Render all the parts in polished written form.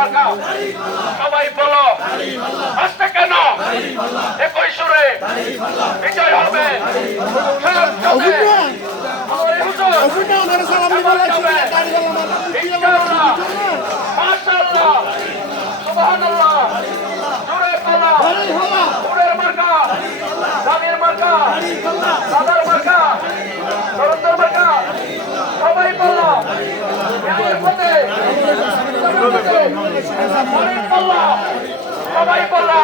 মার্কা সবাই বলো আসতে কেন একই সুরে বিজয় হবে মাশাআল্লাহ সুবহানাল্লাহ জোরে বলো জোরের মার্কা দাবির মার্কা দাদার মার্কা সরন্দর মার্কা সবাই বলো ন্যায়ের পথে সবাই বলো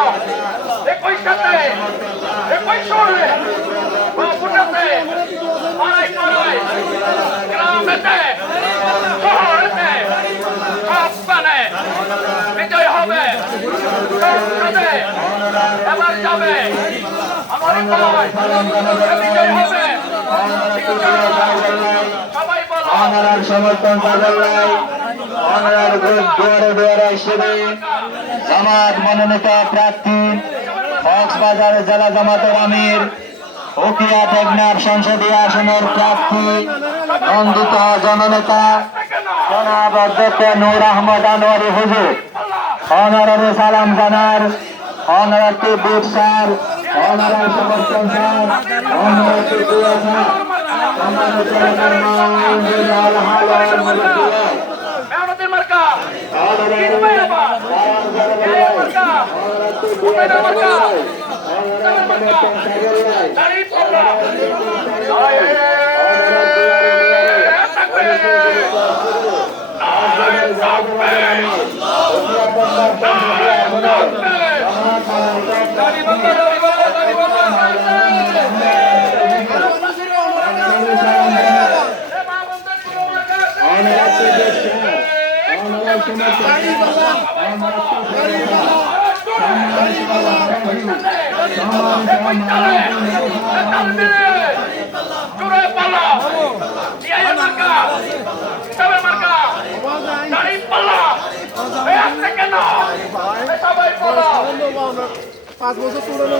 একই সাথে একই সুরে বাপুটাতে পাড়ায় পাড়ায় গ্রামেতে শহরেতে সব স্থানে বিজয় হবে এবার যাবে আমার ভয় বিজয় হবে সবাই বলো অনার সমর্থন পাগলাই অনার দুয়ারে দুয়ারে হিসেবে জামাত মনোনীত প্রার্থী কক্সবাজার জেলা জামাতের আমির উকিয়া টেকনাফ সংসদীয় আসনের প্রার্থী নন্দিত জননেতা জনাব অধ্যক্ষ নূর আহমদ আনোয়ারি হুজুর অনারারে সালাম জানার অনারারটি বুট স্যার অনারার সমর্থন স্যার অনারারটি দুয়া স্যার মেহনতের মার্কা মার্কা জোরে পাল্লা জিয়াইয়া মার্কা সবাই মার্কা দাড়ি পাল্লা আসতে কেন সবাই বলো 5 বছর পুরনো